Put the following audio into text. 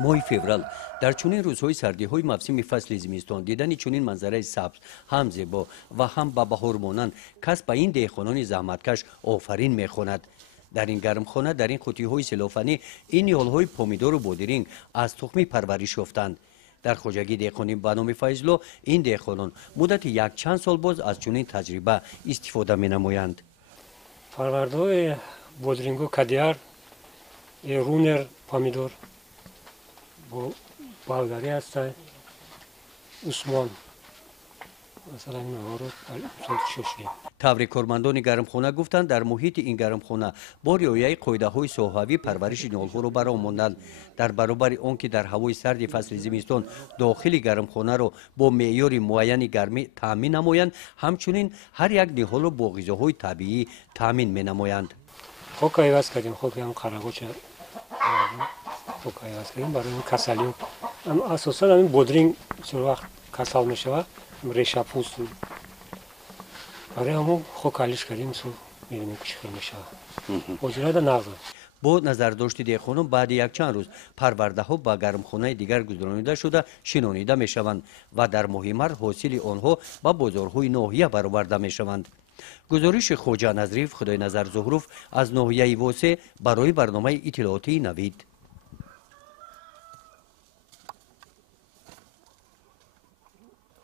ماه فوریه در چنین روزهای سردی های موسم فصل زمستان دیدن چنین منظره سبز هم زیبا و هم به بهار مانند کس به این دهقانان زحمتکش آفرین میخواند. در این گرمخانه در این قوطی های سلوفانی این یال های پومیدور و بادرینگ از تخمی پرورش یافتند. در خواجگی دهقانی به نام فیضلو این دهقانان مدت یک چند سال باز از چنین تجربه استفاده می نمایند. پرورده بادرینگ و کدیار، رونر پومیدور با بالگری هستند. عثمان مثلا اینها رو ششی. طور کارمندان گرمخانه گفتند در محیط این گرمخانه با رعایت قاعده‌های صحوی پرورش نال‌ها را برآمدند. در برابر آنکه در هوای سرد فصل زمستان داخل گرمخانه را با معیار معین گرمی تامین نمایند، همچنین هر یک نهال را با غذاهای طبیعی تامین می‌نمایند. خاک عوض کردیم، خاک هم قرقاچ خاک عوض کردیم برای این کسلی. اساسا همین بادرینگ چه وقت کسل میشه ریشه پوست برای همون خاک حلش کردیم سو می‌بینیم که چی میشه. اجرا نقض. با نظرداشت دهقانان بعد یک چند روز پرورده ها به گرمخانه دیگر گذرانیده شده شنانیده می شوند و در ماه مارس حاصل آنها به بازارهای ناحیه برآورده می شوند. گزارش خواجه نظریف خدای نظر زهروف از ناحیه واسه برای برنامه اطلاعاتی نوید.